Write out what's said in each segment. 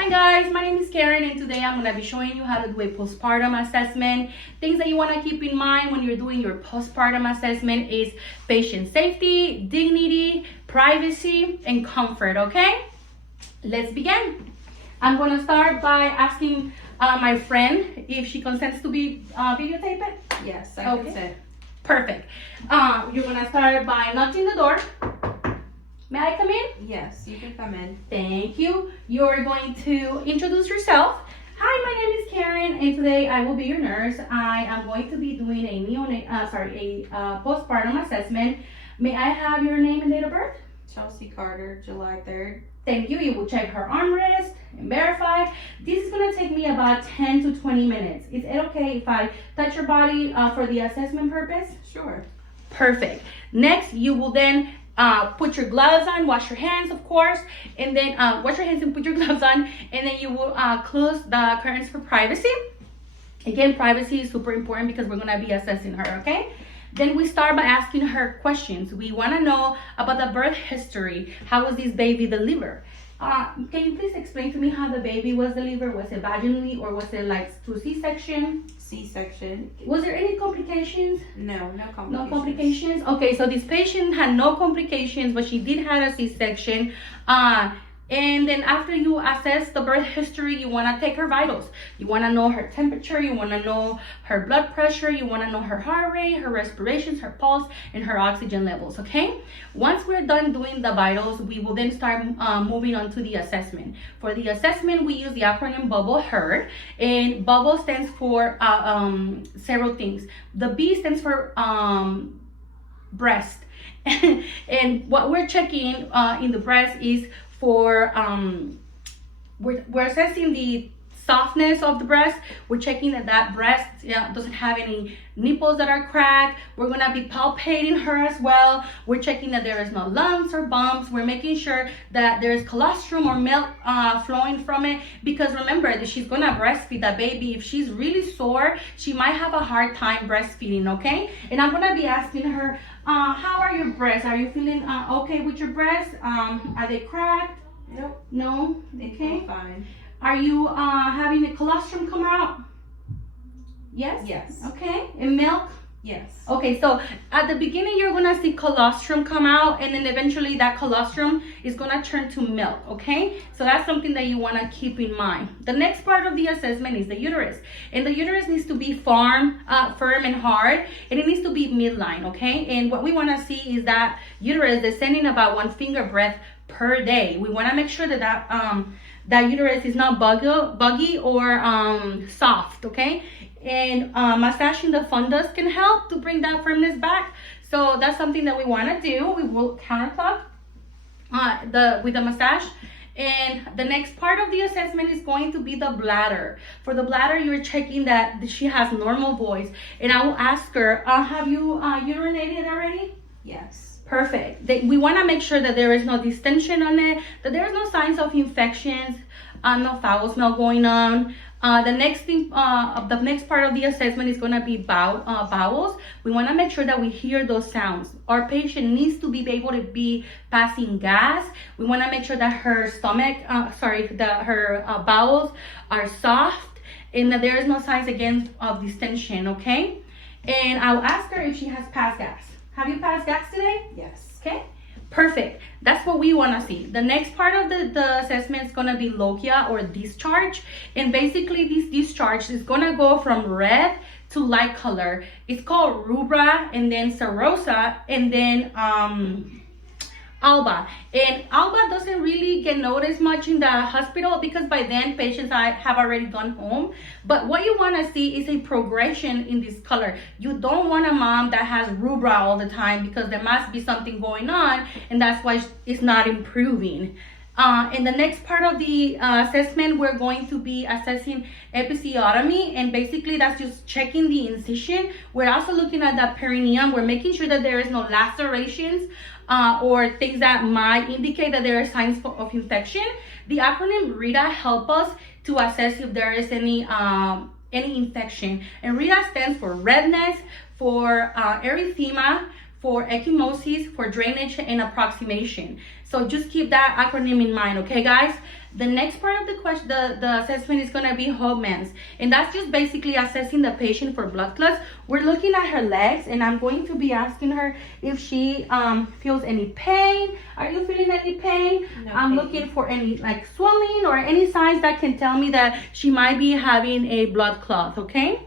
Hi guys, my name is Karen and today I'm going to be showing you how to do a postpartum assessment. Things that you want to keep in mind when you're doing your postpartum assessment is patient safety, dignity, privacy, and comfort, okay? Let's begin. I'm going to start by asking my friend if she consents to be videotaped. Yes, I consent. Perfect. You're going to start by knocking the door. May I come in? Yes, you can come in. Thank you. You're going to introduce yourself. Hi, my name is Karen, and today I will be your nurse. I am going to be doing a postpartum assessment. May I have your name and date of birth? Chelsea Carter, July 3rd. Thank you. You will check her armrest and verify. This is going to take me about 10 to 20 minutes. Is it okay if I touch your body for the assessment purpose? Sure. Perfect. Next, you will then put your gloves on, wash your hands, of course, and then wash your hands and put your gloves on, and then you will close the curtains for privacy. Again, privacy is super important because we're going to be assessing her, okay? Then we start by asking her questions. We want to know about the birth history. How was this baby delivered? Can you please explain to me how the baby was delivered? Was it vaginally or was it like through C-section? C-section. Was there any complications? No complications. No complications? Okay, so this patient had no complications, but she did have a C-section. And then after you assess the birth history, you want to take her vitals. You want to know her temperature, you want to know her blood pressure, you want to know her heart rate, her respirations, her pulse, and her oxygen levels, okay? Once we're done doing the vitals, we will then start moving on to the assessment. For the assessment, we use the acronym BUBBLE HERD, and BUBBLE stands for several things. The B stands for breast. And what we're checking in the breast is for we're assessing the softness of the breast. We're checking that breast doesn't have any nipples that are cracked. We're going to be palpating her as well. We're checking that there is no lumps or bumps. We're making sure that there's colostrum or milk flowing from it, because remember that she's going to breastfeed that baby. If she's really sore, she might have a hard time breastfeeding, okay? And I'm going to be asking her, how are your breasts? Are you feeling okay with your breasts? Are they cracked? Nope. No? They Okay. feel fine. Are you having a colostrum come out? Yes? Yes. Okay. And milk? Yes. Okay, so at the beginning you're gonna see colostrum come out, and then eventually that colostrum is gonna turn to milk, okay? So that's something that you wanna keep in mind. The next part of the assessment is the uterus. And the uterus needs to be firm and hard, and it needs to be midline, okay? And what we wanna see is that uterus descending about 1 finger breadth per day. We wanna make sure that uterus is not buggy or soft, okay? And massaging the fundus can help to bring that firmness back. So that's something that we want to do. We will counterclock with the massage. And the next part of the assessment is going to be the bladder. For the bladder, you're checking that she has normal voice. And I will ask her, have you urinated already? Yes. Perfect. We want to make sure that there is no distension on it, that there is no signs of infections, no foul smell going on. The next part of the assessment is going to be bowels. We want to make sure that we hear those sounds. Our patient needs to be able to be passing gas. We want to make sure that her her bowels are soft and that there is no signs again of distension, okay? And I'll ask her if she has passed gas. Have you passed gas today? Yes. Okay, perfect. That's what we want to see. The next part of the assessment is going to be lochia or discharge. And basically this discharge is going to go from red to light color. It's called rubra, and then serosa, and then alba. And alba doesn't really get noticed much in the hospital because by then patients have already gone home. But what you want to see is a progression in this color. You don't want a mom that has rubra all the time, because there must be something going on, and that's why it's not improving. In the next part of the assessment, we're going to be assessing episiotomy, and basically that's just checking the incision. We're also looking at the perineum. We're making sure that there is no lacerations or things that might indicate that there are signs of infection. The acronym RITA helps us to assess if there is any infection. And RITA stands for redness, for erythema, for ecchymosis, for drainage, and approximation. So just keep that acronym in mind, okay, guys? The next part of the question, the assessment is gonna be Holman's, and that's just basically assessing the patient for blood clots. We're looking at her legs, and I'm going to be asking her if she feels any pain. Are you feeling any pain? No I'm pain. looking for any like swelling or any signs that can tell me that she might be having a blood clot, okay?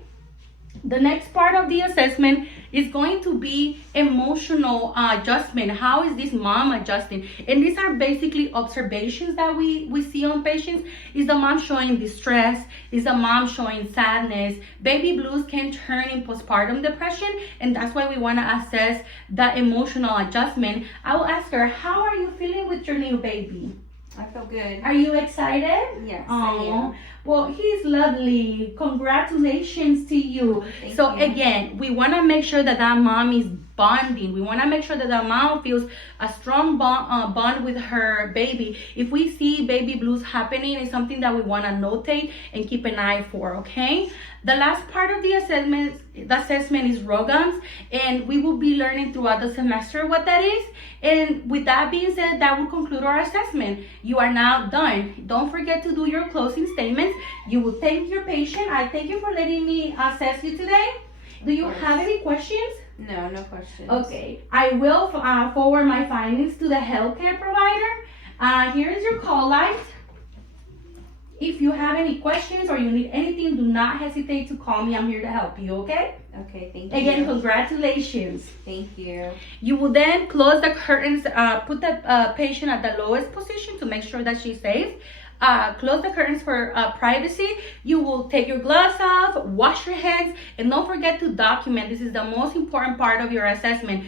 The next part of the assessment is going to be emotional adjustment. How is this mom adjusting? And these are basically observations that we see on patients. Is the mom showing distress? Is the mom showing sadness? Baby blues can turn in postpartum depression, and that's why we want to assess the emotional adjustment. I will ask her, how are you feeling with your new baby? I feel good. Are you excited? Yes, I am. Well, he's lovely. Congratulations to you. Thank So you. again, we want to make sure that that mom is bonding. We want to make sure that the mom feels a strong bond with her baby. If we see baby blues happening, it's something that we want to notate and keep an eye for, okay? The last part of the assessment is ROGAMs, and we will be learning throughout the semester what that is. And with that being said, that will conclude our assessment. You are now done. Don't forget to do your closing statements. You will thank your patient. I thank you for letting me assess you today. Do you have any questions? No, no questions. Okay, I will forward my findings to the healthcare provider. Here is your call light. If you have any questions or you need anything, do not hesitate to call me. I'm here to help you, okay? Okay, thank you. Again, congratulations. Thank you. You will then close the curtains, put the patient at the lowest position to make sure that she's safe. Close the curtains for privacy. You will take your gloves off, wash your hands, and don't forget to document. This is the most important part of your assessment.